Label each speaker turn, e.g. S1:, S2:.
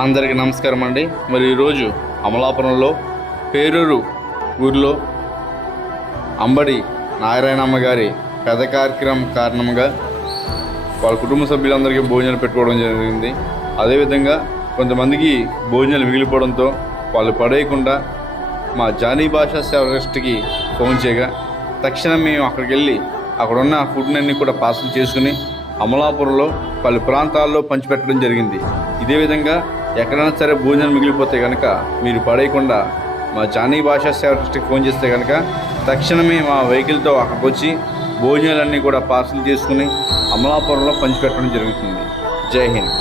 S1: అందరికీ నమస్కారం అండి. మరి ఈరోజు అమలాపురంలో పేరూరు ఊరిలో అంబడి నారాయణమ్మ గారి పెద్ద కార్యక్రమం కారణంగా వాళ్ళ కుటుంబ సభ్యులందరికీ భోజనాలు పెట్టుకోవడం జరిగింది. అదేవిధంగా కొంతమందికి భోజనాలు మిగిలిపోవడంతో వాళ్ళు పడేయకుండా మా జానీ భాషా సేవ ఫోన్ చేయగా తక్షణం మేము అక్కడికి వెళ్ళి అక్కడ ఉన్న ఫుడ్ని అన్ని కూడా పార్సల్ చేసుకుని అమలాపురంలో పలు ప్రాంతాల్లో పంచిపెట్టడం జరిగింది. ఇదే విధంగా ఎక్కడైనా సరే భోజనం మిగిలిపోతే కనుక మీరు పడేయకుండా మా జానీ భాషా సేవ ట్రస్ట్కి ఫోన్ చేస్తే కనుక తక్షణమే మా వెహికల్తో అక్కడికి వచ్చి భోజనాలన్నీ కూడా పార్సల్ చేసుకుని అమలాపురంలో పంచిపెట్టడం జరుగుతుంది. జై హింద్.